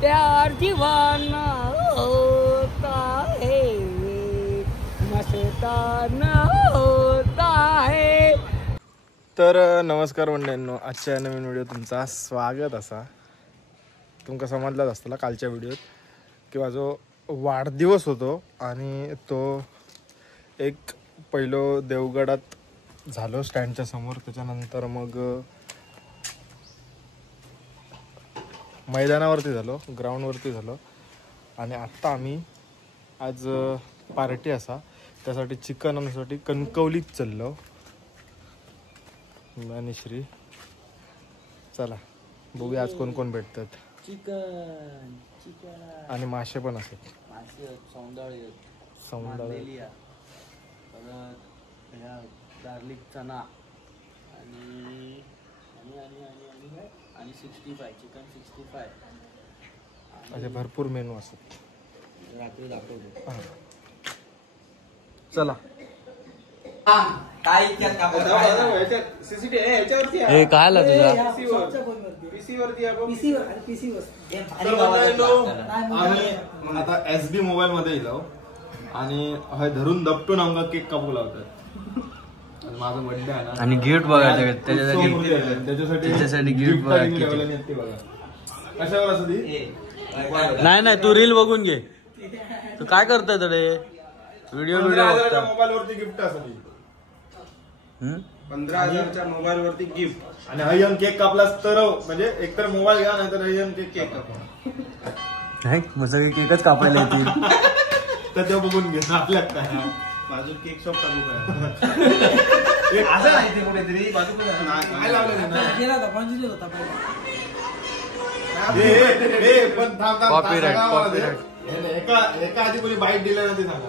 प्यार दीवाना होता है, मस्ताना होता है. तर नमस्कार मंडळींनो, आजच्या नवीन व्हिडिओ तुमचा स्वागत असा. तुमका समजलाच असताना कालच्या व्हिडिओत की माझो वाढदिवस होतो आणि तो एक पहिलो देवगडात झालो स्टँडच्या समोर, त्याच्यानंतर मग मैदानावरती झालो, ग्राउंडवरती झालो आणि आत्ता आम्ही आज पार्टी असा त्यासाठी चिकन आणण्यासाठी कणकवलीत चाललो आणि श्री. चला बघूया आज कोण कोण भेटतात. चिकन चिकन आणि मासे पण असतात, मासे सौंदर्य सौंदर्य परत गार्लिक चना आणि आणि आणि आणि काय आणि 65 चिकन 65 असे भरपूर मेनू असतात. रात्री दाखवतो. चला काय हे काय आला तुझा आता SB मोबाईल मध्ये येलो आणि हय धरून दपटून आमका केक कापू लावतात. माझा बर्थडे आहे ना आणि गिफ्ट बघायचं त्याच्यासाठी गिफ्ट बघा. कशावर असं नाही तू रील बघून घे. तू काय करतोय तडे व्हिडिओ मोबाईल वरती गिफ्ट असली 15,000च्या मोबाईल वरती गिफ्ट आणि हयम केक कापलास तर म्हणजे एकतर मोबाईल घ्या नाही तर हयम केक कापा. नाही मग सगळे केकच कापायला येतील. तर ते बघून घे आपल्यात काय बाजू केक शॉप चालू करा. असं नाही ते कुठेतरी बाजू काय लावलं पण थांब कॉपीराइट एका आधी कोणी बाईट दिलं ना ते सांगा.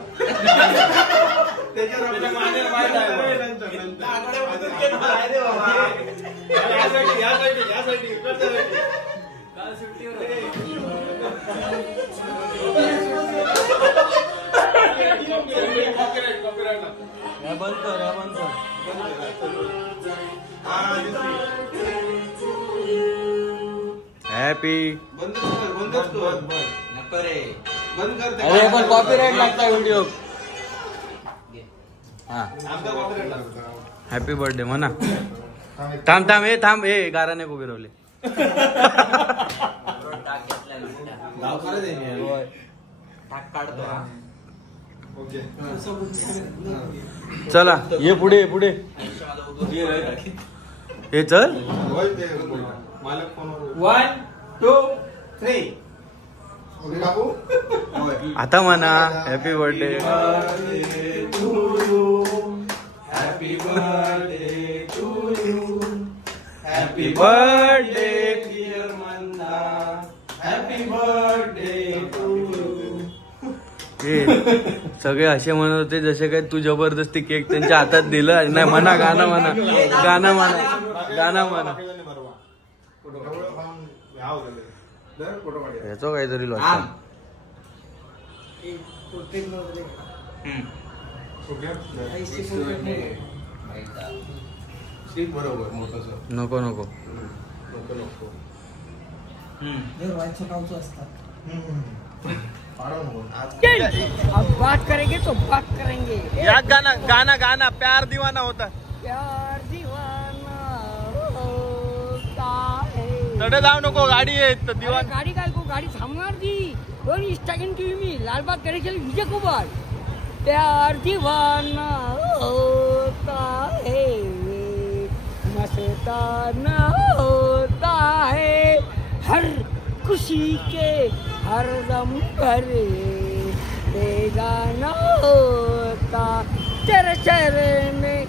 बंद कर हॅपी. अरे पण कॉपीराइट लागता व्हिडिओ. हा हॅपी बर्थडे म्हणा. थांब हे गाराने को गिरवले. चला ये पुढे हे चल. 1 2 3 आता म्हणा happy birthday. Happy birthday to you. Happy birthday. Dear Manda. Happy birthday to you. हे सगळे असे म्हणत होते जसे काय तू जबरदस्ती केक त्यांच्या हातात दिलं आणि नाही म्हणा गाणं म्हणा. याचं काहीतरी लॉस. नको अब बात करेंगे तो बात करेंगे. या गाना प्यार दीवाना होता. प्यार दीवाना होता है. तडे जाऊ नको, गाडी येत दिवान. गाडी काय को गाडी थांबणार ती 2 सेकंड की मी लालबाग करेक्शन विजय कुमार. प्यार दीवाना होता है, मस्ताना होता है, हर खुशी के हर दम भरे बेगाना होता. तेरे चेहरे में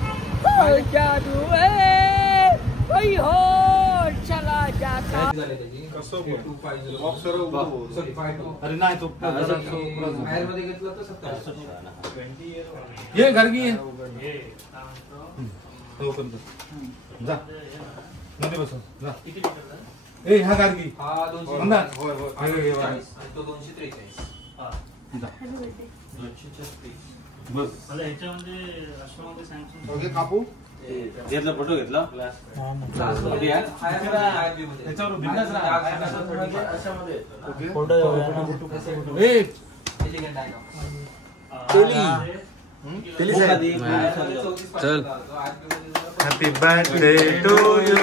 हो जादू है, कोई हो चला जाता. अरे नाही तो बाहेरमध्ये घेतलं तर 70. ये घर की जा मध्ये बस जा. ए हा घर की हा 200. तो 243. जा 236. बस. ह्याच्यामध्ये राष्ट्रमध्ये सँक्शन ओके कापू घेतला फोटो घेतला चल. Happy birthday to you,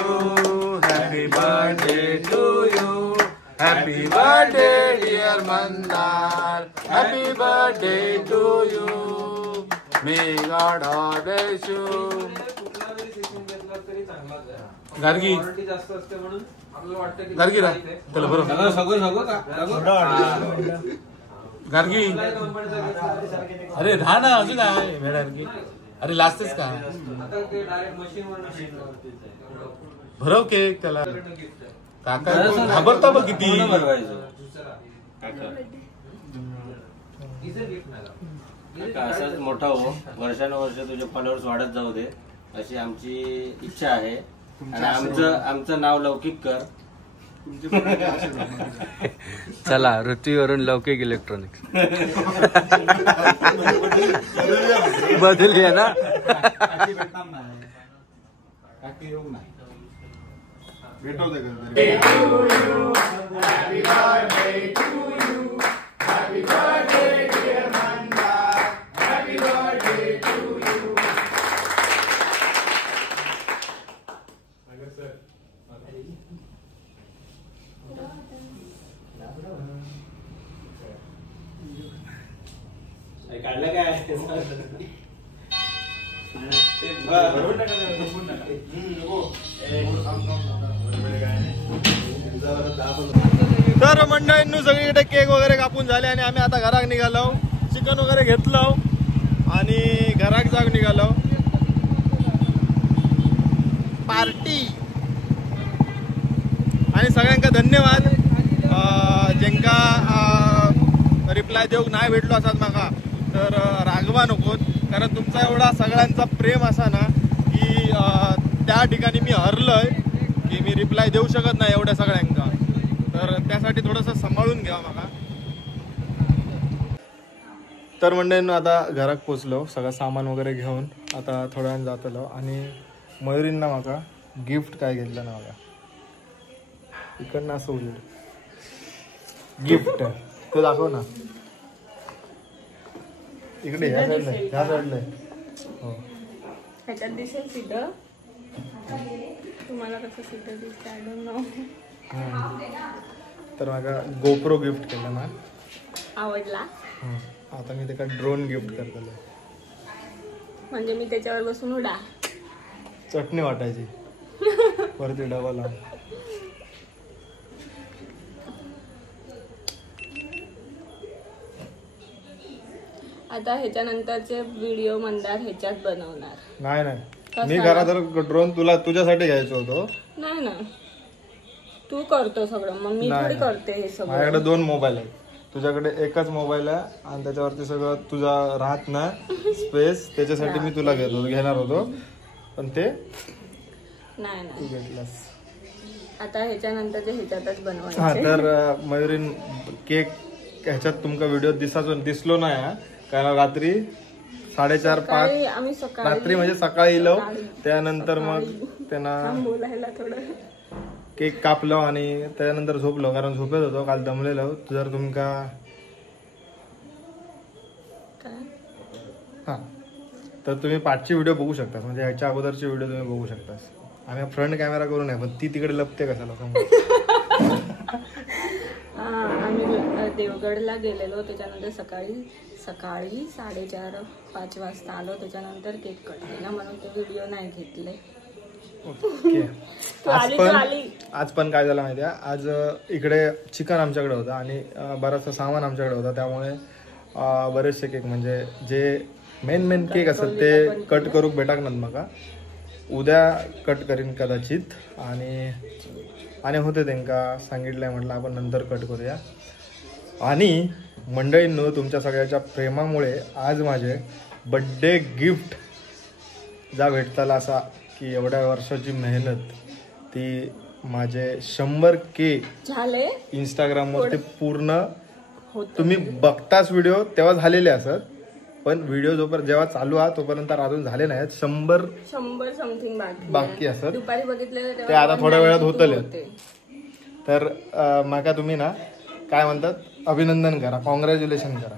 happy birthday to you, happy birthday dear Mandar, happy birthday to you, may God bless you. Gargi Gargi रा त्याला बरोबर गार्गी. अरे राहा ना, अजून आहे गार्गी. अरे लास्टच का भरव केक त्याला. काका घाबरता बघ किती. असाच मोठा हो, वर्षानुवर्ष तुझे फॉलोअर्स वाढत जाऊ दे अशी आमची इच्छा आहे. आणि आमचं नाव लौकिक कर. चला ऋतूवरून लौकिक इलेक्ट्रॉनिक्स बदलली आहे ना. काढलं काय तर मंडळींनी सगळीकडे केक वगैरे कापून झाले आणि आम्ही आता घरात निघालो. चिकन वगैरे घेतलं आणि घरात जाग निघालो. पार्टी. आणि सगळ्यांका धन्यवाद ज्यांका रिप्लाय देऊक नाही भेटलो असतात माका. तर रागवा नकोत, कारण तुमचा एवढा सगळ्यांचा प्रेम असा ना की त्या ठिकाणी मी हरलोय की मी रिप्लाय देऊ शकत नाही एवढ्या सगळ्यांका. तर त्यासाठी थोडंसं सांभाळून घ्या मला. तर मंडळींनो आता घरात पोचलो, सगळं सामान वगैरे घेऊन आता थोड्या वेळानं जातलो. आणि मयुरींना माका गिफ्ट काय घेतलं ना मला इकडनं असं उलट गिफ्ट ते दाखव ना. इकडे ह्या साईडला हो ह्याच्यात दिसेल सीधं. तुम्हाला कसं सीधं दिसतं आय डोंट नो. तर माझा गोप्रो गिफ्ट केला ना, आवडला. आता मी त्याला ड्रोन गिफ्ट करतलो. म्हणजे मी त्याच्यावर बसून उडा चटणी वाटायची वरती डबा लावून. आता ह्याच्यानंतरचे व्हिडिओ मंदार ह्याच्यात बनवणार. नाही मी घरात ड्रोन तुझ्यासाठी घ्यायचो होतो. नाही ना, तू करतो सगळं, मग मी थोडी करते हे सगळं. माझ्याकडे 2 मोबाईल आहेत, तुझ्याकडे एकच मोबाईल आहे आणि त्याच्यावरती सगळं तुझा राहत ना स्पेस. त्याच्यासाठी मी तुला घेणार होतो पण ते नाही तू घेतलास. आता ह्याच्यानंतरचे ह्याच्यातच बनवायचे. हा तर मयुरीन केक ह्याच्यात तुमका व्हिडिओ दिसलो नाही, कारण रात्री 4:30-5 आम्ही सकाळी रात्री म्हणजे सकाळी येलो. त्यानंतर मग त्यांना बोलायला थोडं केक कापलो आणि त्यानंतर झोपलो, कारण झोपेत होतो काल, दमलेलो. जर तुमका हा तर तुम्ही पाठची व्हिडिओ बघू शकता, म्हणजे ह्याच्या अगोदरची व्हिडिओ तुम्ही बघू शकता. आम्ही फ्रंट कॅमेरा करू नये, पण ती तिकडे लपते कशाला सांगू. आम्ही देवगडला गेलेलो, त्याच्यानंतर सकाळी 4:30-5 वाजता आलो. त्याच्यानंतर केक कट केला, म्हणून ते व्हिडिओ नाही घेतले. ओके. आज पण काय झालं माहिती आहे, आज इकडे चिकन आमच्याकडे होतं आणि बराचसा सामान आमच्याकडे होता. त्यामुळे बरेचसे केक म्हणजे जे मेन केक असतात ते कट करूक भेटाक ना मका. उद्या कट करीन कदाचित. आणि होते त्यांना सांगितलंय, म्हटलं आपण नंतर कट करूया. आणि मंडळींनो, तुमच्या सगळ्याच्या प्रेमामुळे आज माझे बड्डे गिफ्ट जा भेटताला असा की एवढ्या वर्षाची मेहनत ती माझे 100K झाले इंस्टाग्रामवरती पूर्ण. तुम्ही बघताच व्हिडिओ तेव्हा झालेले असत, पण व्हिडिओ जोपर्यंत जेव्हा चालू आहे तोपर्यंत अजून झाले नाहीत. 100 समथिंग बाकी असत. दुपारी बघितलेलं ते आता थोड्या वेळात होतले. तर माका तुम्ही ना काय म्हणतात अभिनंदन करा, कॉंग्रॅच्युलेशन करा.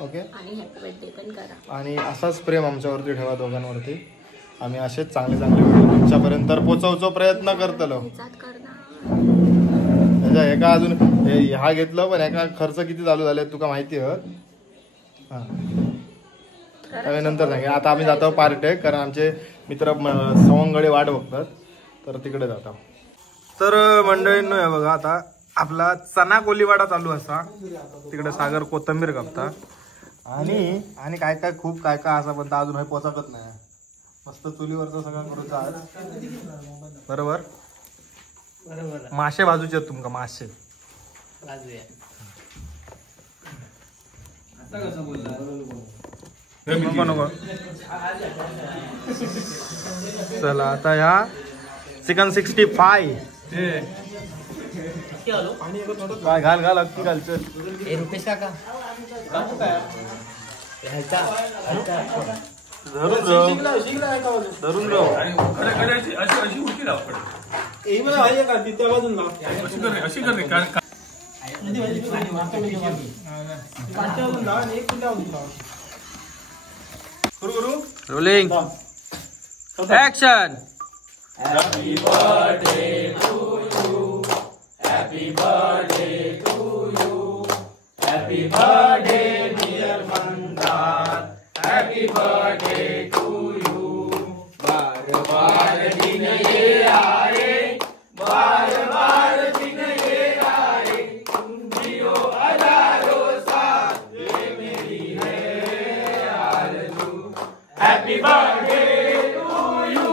ओके, आणि हॅपी बर्थडे पण करा. आणि असाच प्रेम आमच्यावरती ठेवा दोघांवरती. आम्ही असेच चांगले चांगले व्हिडिओ तुमच्यापर्यंत पोचवचा प्रयत्न करतलो. त्याच्या एका अजून ह्या घेतलं पण एका खर्च किती चालू झाले तुका माहिती आहे. हा नंतर सांगे. आता आम्ही जातो पार्टेक, कारण आमचे मित्र सवंगडे वाट बघतात तर तिकडे जातो. तर मंडळींनो हे बघा आता आपला चना कोलीवाडा चालू असा. तिकडे सागर कोथंबीर कापता आणि काय काय खूप काय काय असा पण अजून हे पोचकत नाही. मस्त चुलीवरचं सगळं करूचा आज. बरोबर मासे भाजूचे आहेत तुमका, मासे नको. चला आता ह्या चिकन 65 काय घाल घाल अक्की घाल. चल रुपेश काका धरून rolling action. Happy birthday to you. Happy birthday to you. Happy birthday dear Mandar. Happy birthday to you. बार बार दिन ये आए, बार बार दिन ये आए. तुम जियो हजारों साल, ये मेरी है आरज़ू. Happy birthday to you.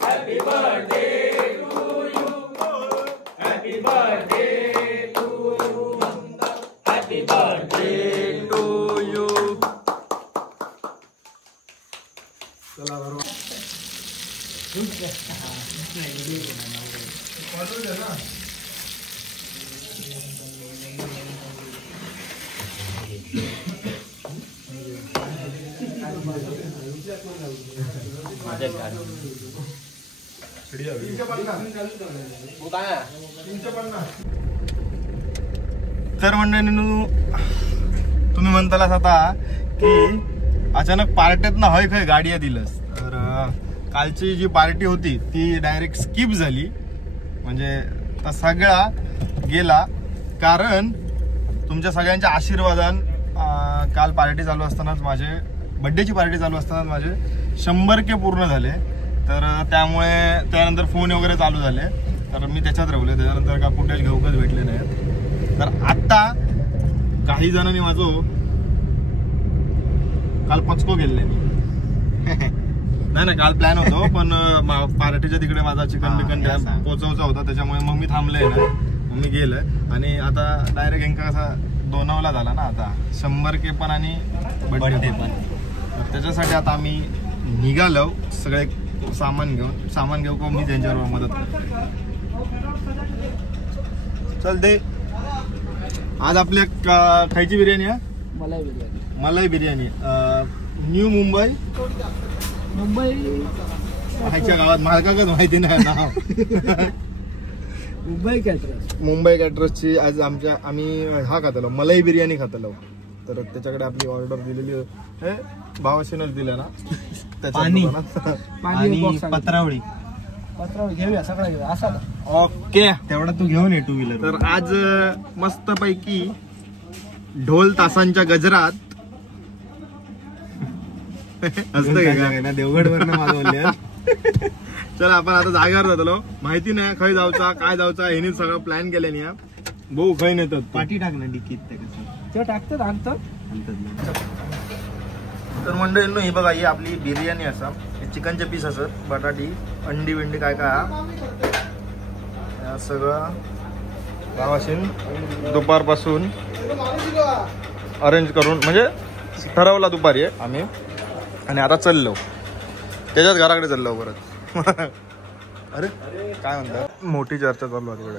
Happy birthday to you. Happy birthday to you. Happy birthday to you. चला बरोबर. तर मंडळींनो तुम्ही म्हणतालास आता की अचानक पार्ट्यातनं हय खय गाडी दिलंस. तर कालची जी पार्टी होती ती डायरेक्ट स्किप झाली. म्हणजे तर सगळा गेला, कारण तुमच्या सगळ्यांच्या आशीर्वादान काल पार्टी चालू असतानाच माझे बड्डेची पार्टी चालू असतानाच माझे 100K पूर्ण झाले. तर त्यामुळे त्यानंतर फोन वगैरे चालू झाले. तर मी त्याच्यात राहिले. त्याच्यानंतर का फुटेज घेऊकच भेटले नाहीत. तर आत्ता काही जणांनी माझो काल पचको गेले नाही. काल प्लॅन होतो पण पार्टीच्या तिकडे माझा चिकन बिकन पोचवचा होता, त्याच्यामुळे मग मी थांबले ना, मग मी गेलोय. आणि आता डायरेक्ट यांका कसा दोनावला झाला ना आता 100K पण आणि बर्थडे पण. तर त्याच्यासाठी आता आम्ही निघालो सगळे सामान घेऊ का मी त्यांच्यावर मदत करतो. चल दे. आज आपल्या खायची बिर्याणी आहे मलाई बिर्याणी. न्यू मुंबई खायच्या गावात मालकाकच माहिती नाही नाव. मुंबई कॅटरर्सची आज आम्ही हा खातलो मलाई बिर्याणी खातलो. तर त्याच्याकडे आपली ऑर्डर दिलेली भावाशीनच दिल्या ना. आणि पत्रावळी घेऊया सगळं घेऊया असा. ओके, तेवढा तू घेऊन ये 2 व्हीलर. तर आज मस्त पैकी ढोल तासांच्या गजरात असतं देवगड वरनं मागवले. चला आपण आता जागेवर जातलो. माहिती नाही खय जाऊचा काय जाऊचा, ह्यानी सगळं प्लॅन केल्याने भाऊ खय नेतात. पाठी टाक ना डिकीत ते टाकतात. तर मंडळींनो ही बघा, ही आपली बिर्याणी असा. चिकनचे पीस असत, बटाटी अंडी बिंडी काय काय सगळं गावाशीन दुपारपासून अरेंज करून, म्हणजे ठरवला दुपारी आहे आम्ही. आणि आता चाललो त्याच्याच घराकडे चाललो परत. अरे काय म्हणतात, मोठी चर्चा चालू आहे तिकडे.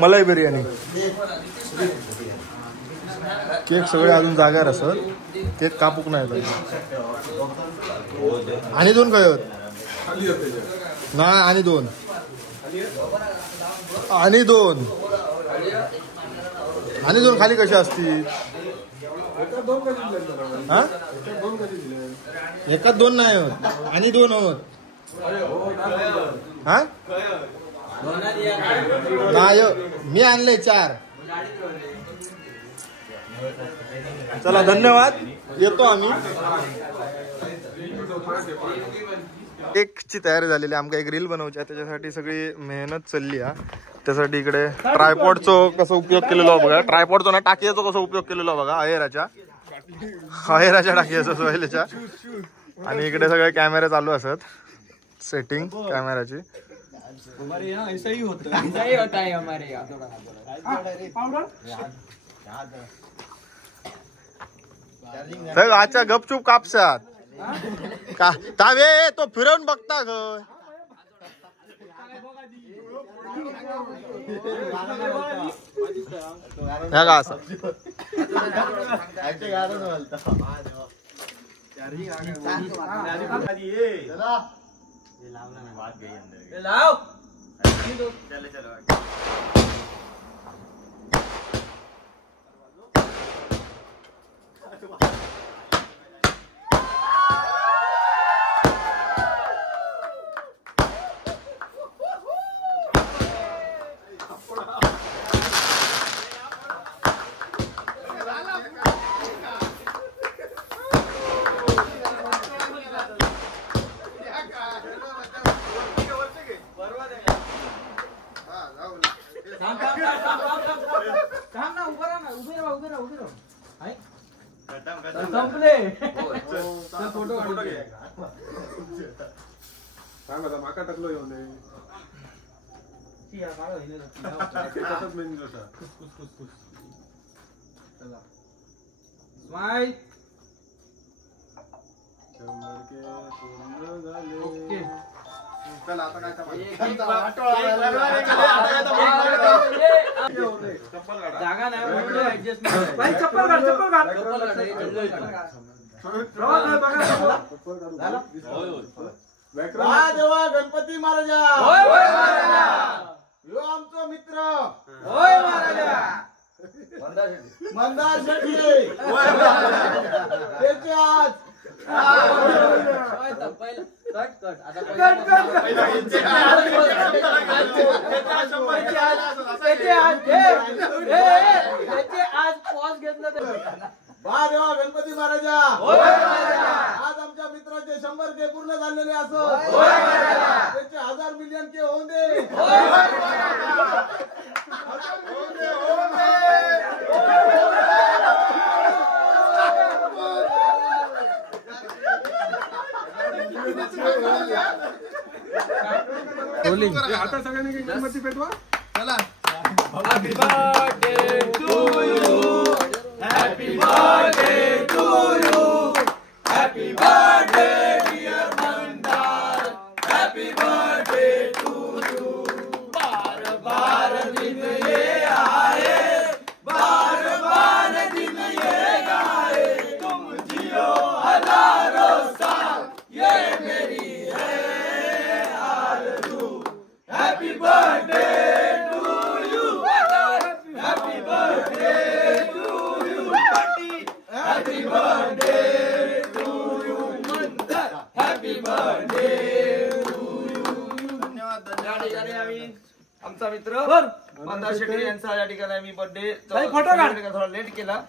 मलाई बिर्याणी केक सगळे अजून जाग्यार असत केक कापूक नाही आणि दोन काय नाही आणि दोन खाली कशी असतील हा एकात दोन नाही होत आणि दोन होत हा नाही मी आणले 4 चला धन्यवाद येतो आम्ही केकची तयारी झालेली आमका एक रील बनवची आहे त्याच्यासाठी सगळी मेहनत चालली आहे त्यासाठी इकडे ट्रायपॉडचा कसा उपयोग केलेला बघा ट्रायपॉडचा ना टाकीचा कसा उपयोग केलेला बघा अहेराच्या टाकीचा सोयलेच्या आणि इकडे सगळे कॅमेरे चालू असत सेटिंग कॅमेराची आजच्या गपचूप कापसात का तावे तो फिरवून बघता ग असं जागा नाही देवा गणपती महाराजा यो आमचा मित्र मंदार शेट्टी त्याचे आज देवा गणपती महाराजा आज आमच्या मित्राचे 100K पूर्ण झालेले असो त्याचे 1000 मिलियन के होऊन दे आता सगळ्यांनी गणपती पेटवा चला happy birthday to you happy birthday to you happy birthday dear Mandar happy birthday to you बार बार दिन ये आए बार बार दिन ये गाए तुम जियो हजारों साल ये मेरी है आरज़ू हैप्पी बर्थडे आमचा मित्र मंदार शेट्टी यांचा या ठिकाणी आम्ही बर्थडे थोडा लेट केला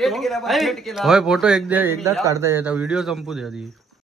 लेट केला होय फोटो एकदाच काढता येतात व्हिडिओ संपू दे आधी